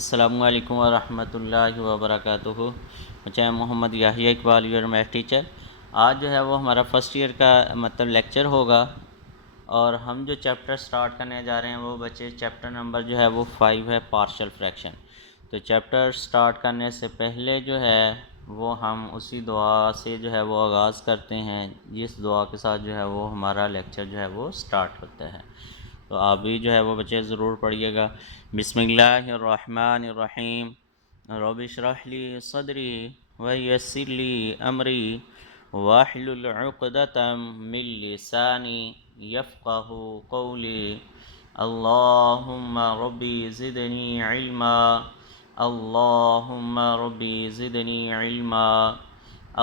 अस्सलामुअलैकुम वरहमतुल्लाहि वबरकातुहू। बच्चा Mohammad Yahya Iqbal your math teacher. आज जो है वो हमारा फ़र्स्ट ईयर का लेक्चर होगा और हम जो चैप्टर स्टार्ट करने जा रहे हैं वो बच्चे चैप्टर नंबर जो है वो 5 है, पार्शियल फ्रैक्शन। तो चैप्टर स्टार्ट करने से पहले जो है वो हम उसी दुआ से जो है वो आगाज़ करते हैं जिस दुआ के साथ जो है वो हमारा लेक्चर जो है वो स्टार्ट होता है। तो आप भी जो है वो बच्चे ज़रूर पढ़िएगा। बिस्मिल्लाहिर्रहमानिर्रहीम। रब्बि इश्रह ली सदरी व यस्सिर ली अमरी वाहलुल उक़दतम मिन लिसानी यफ़क़हू क़ौली। अल्लाहुम्मा रब्बी ज़िदनी इल्मा, अल्लाहुम्मा रब्बी ज़िदनी इल्मा,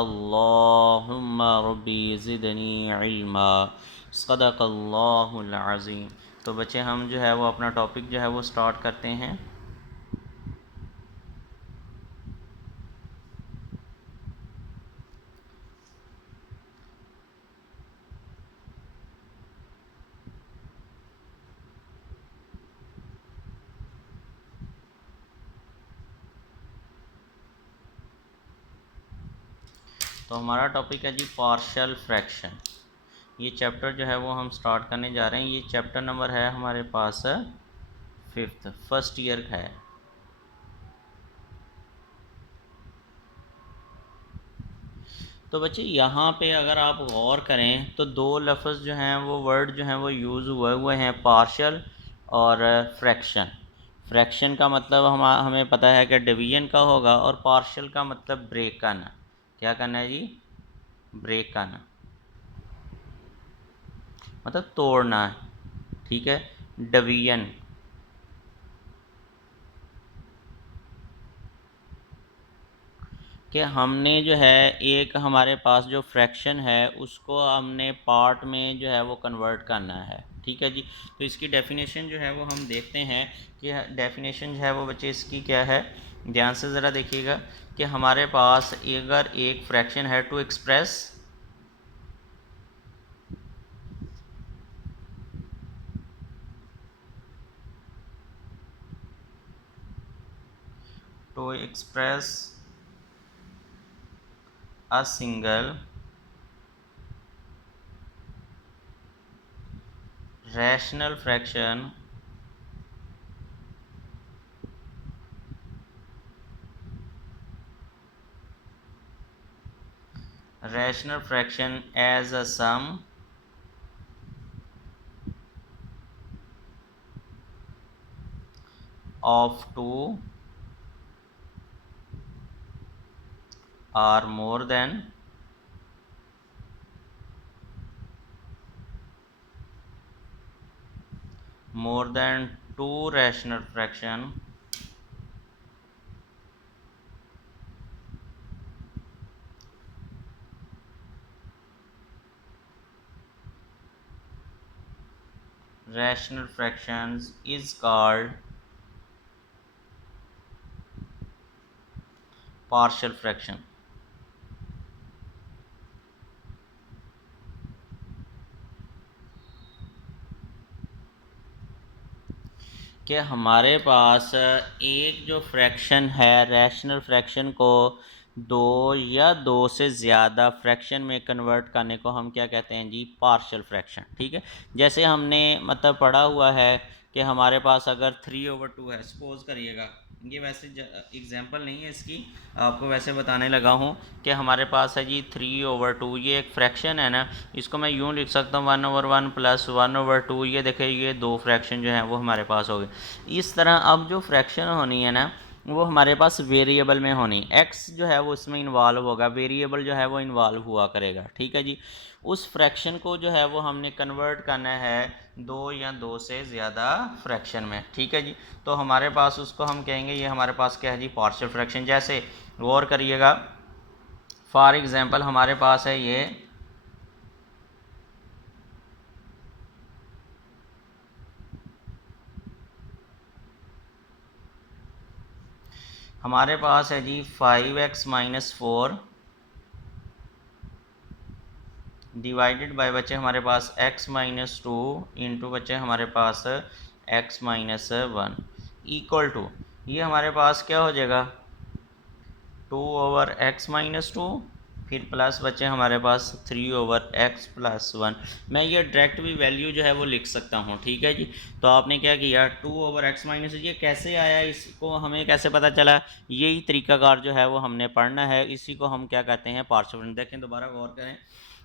अल्लाहुम्मा रब्बी ज़िदनी इल्मा। सदक़ल्लाहुल अज़ीम। तो बच्चे हम जो है वो अपना टॉपिक जो है वो स्टार्ट करते हैं। तो हमारा टॉपिक है जी पार्शियल फ्रैक्शन। ये चैप्टर जो है वो हम स्टार्ट करने जा रहे हैं। ये चैप्टर नंबर है हमारे पास 5th, फर्स्ट ईयर का है। तो बच्चे यहाँ पे अगर आप गौर करें तो दो लफ्ज़ जो हैं वो वर्ड जो हैं वो यूज़ हुए हैं, पार्शियल और फ्रैक्शन। फ्रैक्शन का मतलब हमें पता है कि डिवीज़न का होगा और पार्शियल का मतलब ब्रेक करना। क्या करना है जी? ब्रेक करना, मतलब तोड़ना है। ठीक है। डिवीज़न कि हमने जो है एक हमारे पास जो फ्रैक्शन है उसको हमने पार्ट में जो है वो कन्वर्ट करना है। ठीक है जी। तो इसकी डेफिनेशन जो है वो हम देखते हैं कि डेफिनेशन जो है वो बच्चे इसकी क्या है। ध्यान से ज़रा देखिएगा कि हमारे पास अगर एक फ्रैक्शन है to express a single rational fraction as a sum of two or more than two rational fraction rational fractions is called partial fraction। कि हमारे पास एक जो फ्रैक्शन है रैशनल फ्रैक्शन को दो या दो से ज़्यादा फ्रैक्शन में कन्वर्ट करने को हम क्या कहते हैं जी? Partial fraction. ठीक है। जैसे हमने पढ़ा हुआ है कि हमारे पास अगर 3/2 है, सपोज करिएगा, ये वैसे एग्जांपल नहीं है इसकी, आपको वैसे बताने लगा हूँ कि हमारे पास है जी 3/2। ये एक फ्रैक्शन है ना, इसको मैं यूँ लिख सकता हूँ 1/1 प्लस 1/2। ये देखिए ये दो फ्रैक्शन जो हैं वो हमारे पास हो गए। इस तरह अब जो फ्रैक्शन होनी है ना वो हमारे पास वेरिएबल में होनी। एक्स जो है वो इसमें इन्वॉल्व होगा, वेरिएबल जो है वो इन्वॉल्व हुआ करेगा। ठीक है जी। उस फ्रैक्शन को जो है वो हमने कन्वर्ट करना है दो या दो से ज़्यादा फ्रैक्शन में। ठीक है जी। तो हमारे पास उसको हम कहेंगे ये हमारे पास क्या है जी? Partial fraction. जैसे गौर करिएगा, फॉर एग्जांपल हमारे पास है ये हमारे पास है जी 5x-4 डिवाइडेड बाय बच्चे हमारे पास x-2 इंटू बच्चे हमारे पास x-1 इक्वल टू ये हमारे पास क्या हो जाएगा 2/x-2, फिर प्लस बचे हमारे पास 3/x+1। मैं ये डायरेक्ट भी वैल्यू जो है वो लिख सकता हूँ, ठीक है जी। तो आपने क्या किया 2/x-, ये कैसे आया, इसको हमें कैसे पता चला, यही तरीकाकार जो है वो हमने पढ़ना है। इसी को हम क्या कहते हैं पार्शियल फ्रैक्शन। देखें दोबारा गौर करें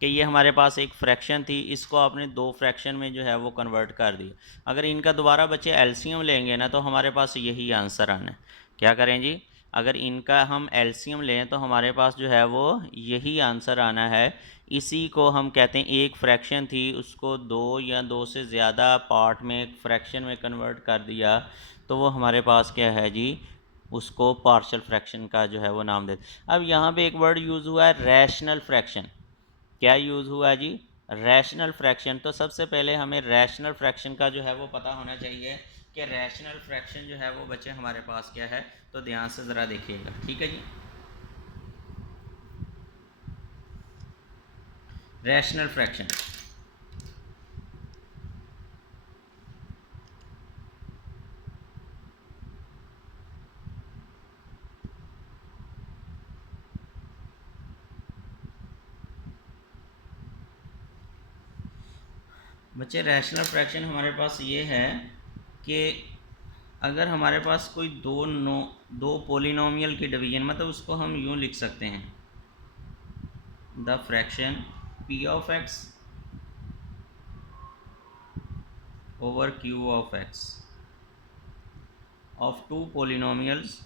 कि ये हमारे पास एक फ्रैक्शन थी, इसको आपने दो फ्रैक्शन में जो है वो कन्वर्ट कर दिया। अगर इनका दोबारा बच्चे एलसीएम लेंगे ना तो हमारे पास यही आंसर आना है। क्या करें जी, अगर इनका हम एलसीएम लें तो हमारे पास जो है वो यही आंसर आना है। इसी को हम कहते हैं एक फ्रैक्शन थी उसको दो या दो से ज़्यादा पार्ट में एक फ्रैक्शन में कन्वर्ट कर दिया, तो वो हमारे पास क्या है जी, उसको पार्शियल फ्रैक्शन का जो है वो नाम देते। अब यहाँ पे एक वर्ड यूज़ हुआ है रैशनल फ्रैक्शन। क्या यूज़ हुआ जी, रैशनल फ्रैक्शन। तो सबसे पहले हमें रैशनल फ्रैक्शन का जो है वो पता होना चाहिए कि रैशनल फ्रैक्शन जो है वो बच्चे हमारे पास क्या है। तो ध्यान से ज़रा देखिएगा, ठीक है जी। रैशनल फ्रैक्शन, बच्चे रैशनल फ्रैक्शन हमारे पास ये है कि अगर हमारे पास कोई दो पोलिनोमियल की डिवीजन, मतलब उसको हम यूँ लिख सकते हैं the fraction p of x over q of x of two polynomials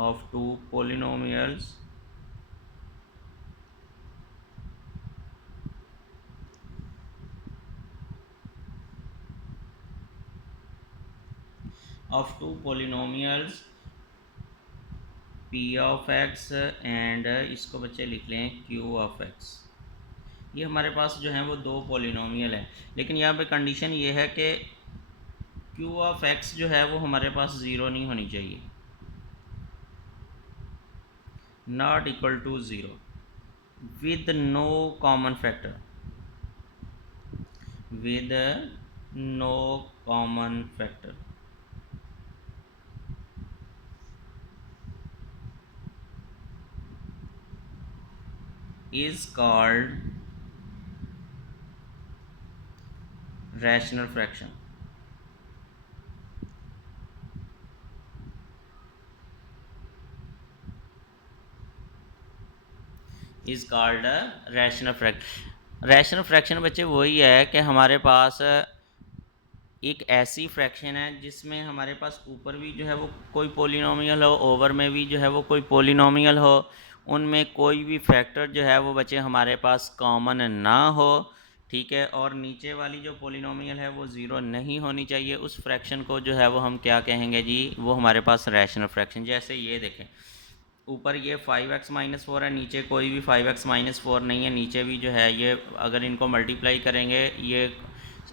of two polynomials of two polynomials p of x and इसको बच्चे लिख लें q of x। ये हमारे पास जो है वो दो पॉलिनोमियल है, लेकिन यहाँ पे कंडीशन ये है कि q of x जो है वो हमारे पास ज़ीरो नहीं होनी चाहिए, not equal to zero, with no common factor, with no common factor is called rational fraction। Is called rational fraction. Rational fraction बच्चे वही है कि हमारे पास एक ऐसी फ्रैक्शन है जिसमें हमारे पास ऊपर भी जो है वो कोई पोलिनोमियल हो, ओवर में भी जो है वो कोई पोलिनोमियल हो, उनमें कोई भी फैक्टर जो है वो बच्चे हमारे पास कॉमन ना हो, ठीक है। और नीचे वाली जो पोलिनोमियल है वो ज़ीरो नहीं होनी चाहिए। उस फ्रैक्शन को जो है वो हम क्या कहेंगे जी, वो हमारे पास रैशनल फ्रैक्शन। जैसे ये देखें ऊपर ये 5x-4 है, नीचे कोई भी 5x-4 नहीं है, नीचे भी जो है ये अगर इनको मल्टीप्लाई करेंगे ये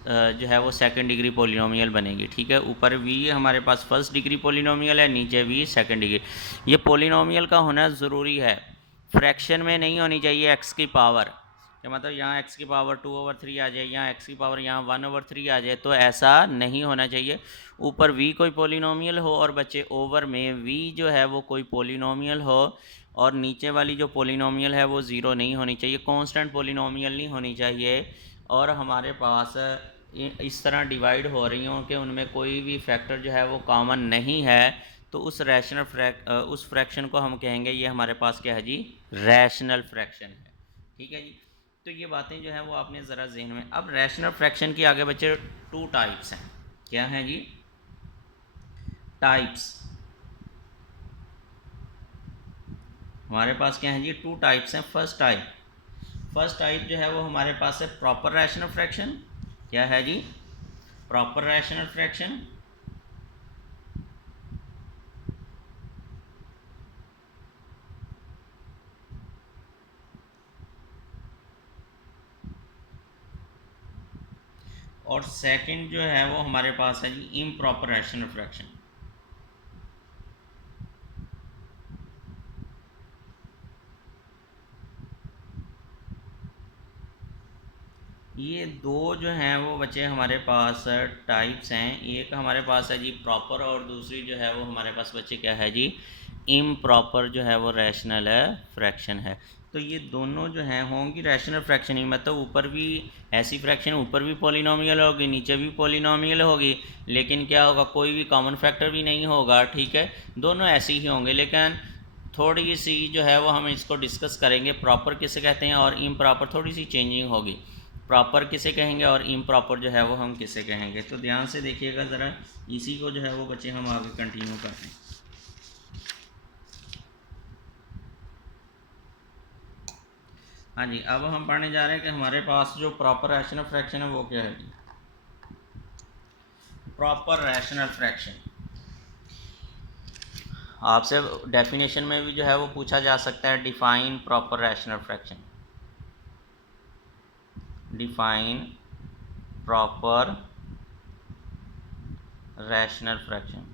जो है वो सेकंड डिग्री पोलिनोमियल बनेगी, ठीक है। ऊपर भी हमारे पास फर्स्ट डिग्री पोलिनोमियल है, नीचे भी सेकंड डिग्री। ये पोलिनोमियल का होना ज़रूरी है, फ्रैक्शन में नहीं होनी चाहिए एक्स की पावर, कि मतलब यहाँ एक्स की पावर 2/3 आ जाए, यहाँ एक्स की पावर यहाँ 1/3 आ जाए, तो ऐसा नहीं होना चाहिए। ऊपर वी कोई पोलिनोमियल हो और बच्चे ओवर में वी जो है वो कोई पोलिनोमियल हो, और नीचे वाली जो पोलिनोमियल है वो ज़ीरो नहीं होनी चाहिए, कांस्टेंट पोलिनोमियल नहीं होनी चाहिए। और हमारे पास इस तरह डिवाइड हो रही हों कि उनमें कोई भी फैक्टर जो है वो कॉमन नहीं है, तो उस फ्रैक्शन को हम कहेंगे ये हमारे पास क्या है जी, रैशनल फ्रैक्शन है, ठीक है जी। तो ये बातें जो हैं वो आपने ज़रा जहन में। अब रैशनल फ्रैक्शन की आगे बच्चे टू टाइप्स हैं। क्या हैं जी, टाइप्स। हमारे पास क्या है जी, टू टाइप्स हैं। फर्स्ट टाइप जो है वो हमारे पास है प्रॉपर रैशनल फ्रैक्शन। क्या है जी, प्रॉपर रैशनल फ्रैक्शन। और सेकंड जो है वो हमारे पास है जी इम्प्रॉपर रैशनल फ्रैक्शन। ये दो जो हैं वो बच्चे हमारे पास टाइप्स हैं। एक हमारे पास है जी प्रॉपर, और दूसरी जो है वो हमारे पास बच्चे क्या है जी, इम्प्रॉपर जो है वो रैशनल फ्रैक्शन है। तो ये दोनों जो हैं होंगी रैशनल फ्रैक्शन ही, मतलब ऊपर भी ऐसी फ्रैक्शन ऊपर भी पॉलिनोमियल होगी, नीचे भी पॉलिनोमियल होगी, लेकिन क्या होगा, कोई भी कॉमन फैक्टर भी नहीं होगा, ठीक है, दोनों ऐसे ही होंगे। लेकिन थोड़ी सी जो है वो हम इसको डिस्कस करेंगे, प्रॉपर किसे कहते हैं और इम्प्रॉपर थोड़ी सी चेंजिंग होगी, प्रॉपर किसे कहेंगे और इम्प्रॉपर जो है वो हम किसे कहेंगे। तो ध्यान से देखिएगा ज़रा, इसी को जो है वो बच्चे हम आगे कंटिन्यू करते हैं। हाँ जी, अब हम पढ़ने जा रहे हैं कि हमारे पास जो प्रॉपर रैशनल फ्रैक्शन है वो क्या है जी। प्रॉपर रैशनल फ्रैक्शन आपसे डेफिनेशन में भी जो है वो पूछा जा सकता है, define proper rational fraction, define proper rational fraction.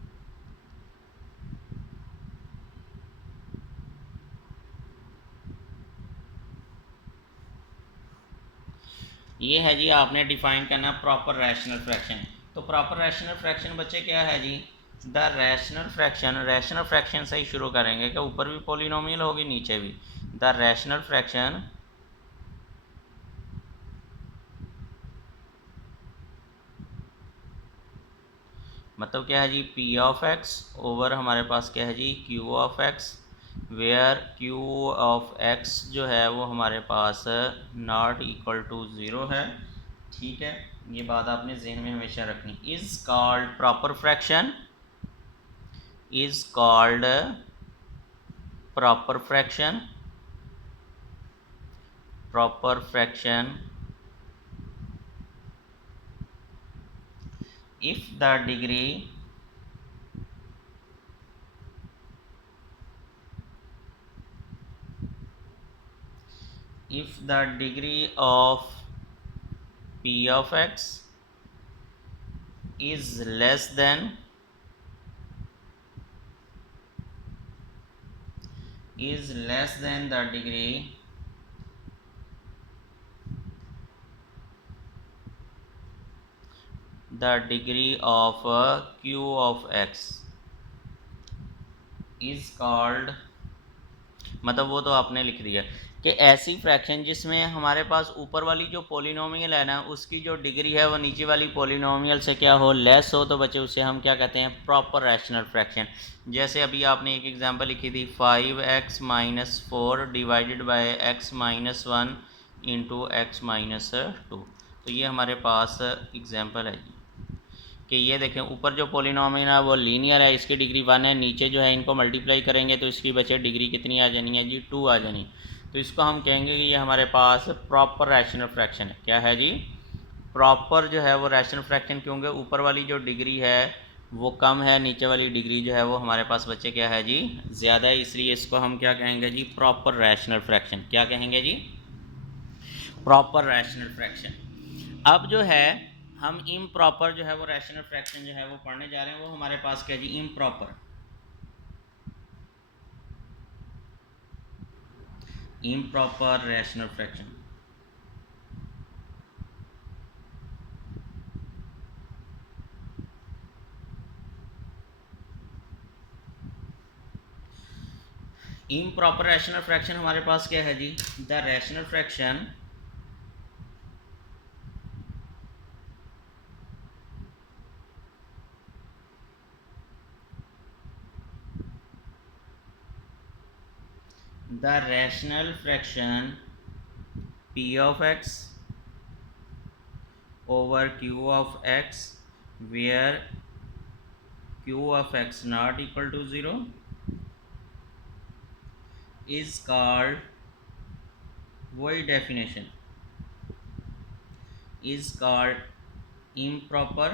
ये है जी, आपने डिफाइन करना प्रॉपर रैशनल फ्रैक्शन। तो प्रॉपर रैशनल फ्रैक्शन बच्चे क्या है जी, the rational fraction, rational fraction से ही शुरू करेंगे कि ऊपर भी पॉलिनोमियल होगी नीचे भी। द रैशनल फ्रैक्शन मतलब क्या है जी, पी ऑफ एक्स ओवर हमारे पास क्या है जी, Q of X, where Q of X जो है वो हमारे पास नॉट इक्वल टू ज़ीरो है, ठीक है, ये बात आपने जहन में हमेशा रखनी। Is called proper fraction, is called proper fraction, proper fraction if the degree if the degree of p of x is less than the degree of q of x is called, मतलब वो तो आपने लिख दिया कि ऐसी fraction जिसमें हमारे पास ऊपर वाली जो पॉलिनोमियल है ना उसकी जो डिग्री है वो नीचे वाली पॉलिनोमियल से क्या हो, लेस हो, तो बच्चे उसे हम क्या कहते हैं, प्रॉपर रैशनल फ्रैक्शन। जैसे अभी आपने एक एग्जांपल लिखी थी 5x-4 divided by x-1 into x-2, तो ये हमारे पास एग्जांपल है जी कि ये देखें ऊपर जो पॉलिनोमियल है वो लीनियर है, इसकी डिग्री 1 है, नीचे जो है इनको मल्टीप्लाई करेंगे तो इसकी बचे डिग्री कितनी आ जानी है जी, 2 आ जानी। तो इसको हम कहेंगे कि ये हमारे पास प्रॉपर रैशनल फ्रैक्शन है। क्या है जी, प्रॉपर जो है वो रैशनल फ्रैक्शन, क्योंकि ऊपर वाली जो डिग्री है वो कम है, नीचे वाली डिग्री जो है वो हमारे पास बच्चे क्या है जी, ज़्यादा है, इसलिए इसको हम क्या कहेंगे जी, प्रॉपर रैशनल फ्रैक्शन। क्या कहेंगे जी, प्रॉपर रैशनल फ्रैक्शन। अब जो है हम इम प्रॉपर जो है वो रैशनल फ्रैक्शन जो है वो पढ़ने जा रहे हैं, वो हमारे पास क्या जी, improper, improper rational fraction. Improper rational fraction हमारे पास क्या है जी, the rational fraction the rational fraction p of x over q of x where q of x not equal to 0 is called, वही definition, is called improper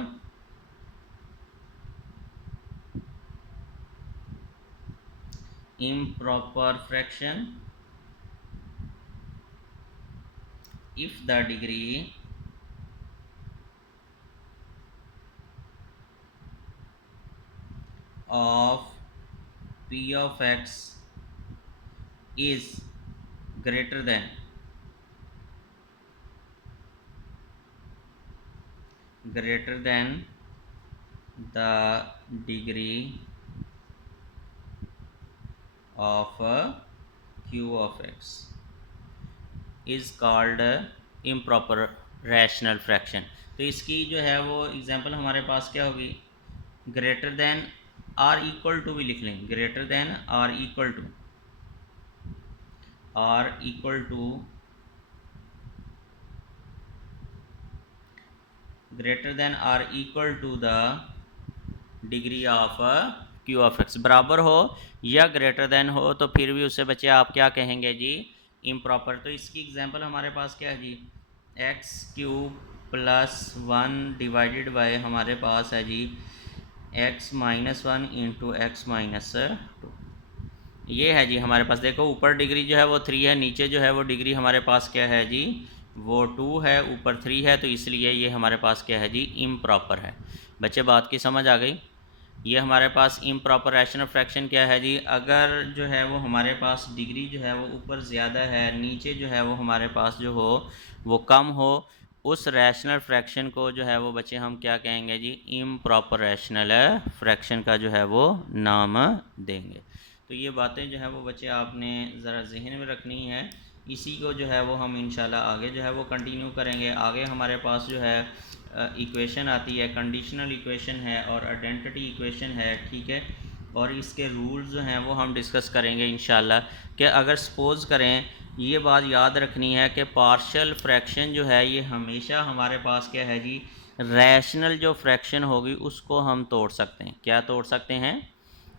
fraction if the degree of p of x is greater than greater than the degree of q of x is called improper rational fraction। तो इसकी जो है वो example हमारे पास क्या होगी, greater than or equal to भी लिख लेंगे, greater than or equal to greater than or equal to the degree of Q of X बराबर हो या ग्रेटर देन हो, तो फिर भी उससे बच्चे आप क्या कहेंगे जी, इम्प्रॉपर। तो इसकी एग्जांपल हमारे पास क्या है जी, X cube plus 1 divided by हमारे पास है जी X minus 1 into X minus 2। ये है जी हमारे पास, देखो ऊपर डिग्री जो है वो 3 है, नीचे जो है वो डिग्री हमारे पास क्या है जी, वो 2 है, ऊपर 3 है, तो इसलिए ये हमारे पास क्या है जी, इम्प्रॉपर है। बच्चे बात की समझ आ गई। ये हमारे पास इम्प्रॉपर रैशनल फ्रैक्शन क्या है जी, अगर जो है वो हमारे पास डिग्री जो है वो ऊपर ज़्यादा है, नीचे जो है वो हमारे पास जो हो वो कम हो, उस रैशनल फ्रैक्शन को जो है वो बच्चे हम क्या कहेंगे जी, इम्प्रॉपर रैशनल फ्रैक्शन का जो है वो नाम देंगे। तो ये बातें जो है वो बच्चे आपने ज़रा जहन में रखनी है। इसी को जो है वो हम इंशाल्लाह आगे जो है वो कंटिन्यू करेंगे। आगे हमारे पास जो है इक्वेशन आती है, कंडीशनल इक्वेशन है और आइडेंटिटी इक्वेशन है, ठीक है। और इसके रूल्स जो हैं वो हम डिस्कस करेंगे इंशाल्लाह। कि अगर सपोज़ करें, ये बात याद रखनी है कि पार्शियल फ्रैक्शन जो है ये हमेशा हमारे पास क्या है जी, रैशनल जो फ्रैक्शन होगी उसको हम तोड़ सकते हैं। क्या तोड़ सकते हैं,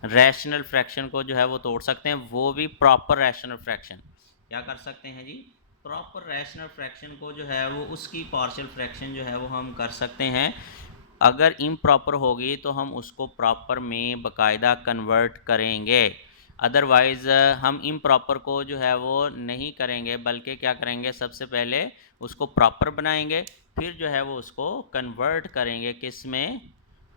रैशनल फ्रैक्शन को जो है वो तोड़ सकते हैं, वो भी प्रॉपर रैशनल फ्रैक्शन। क्या कर सकते हैं जी, प्रॉपर रैशनल फ्रैक्शन को जो है वो उसकी पार्शियल फ्रैक्शन जो है वो हम कर सकते हैं। अगर इम्प्रॉपर होगी तो हम उसको प्रॉपर में बाकायदा कन्वर्ट करेंगे, अदरवाइज़ हम इम्प्रॉपर को जो है वो नहीं करेंगे, बल्कि क्या करेंगे, सबसे पहले उसको प्रॉपर बनाएंगे, फिर जो है वो उसको कन्वर्ट करेंगे किस में,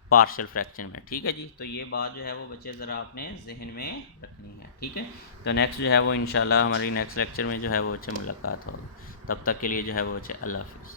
पार्शियल फ्रैक्शन में। ठीक है जी, तो ये बात जो है वो बच्चे ज़रा आपने जहन में रखनी है, ठीक है। तो नेक्स्ट जो है वो इंशाल्लाह हमारी नेक्स्ट लेक्चर में जो है वो बच्चे मुलाकात होगी। तब तक के लिए जो है वो बच्चे अल्लाह हाफ़िज़।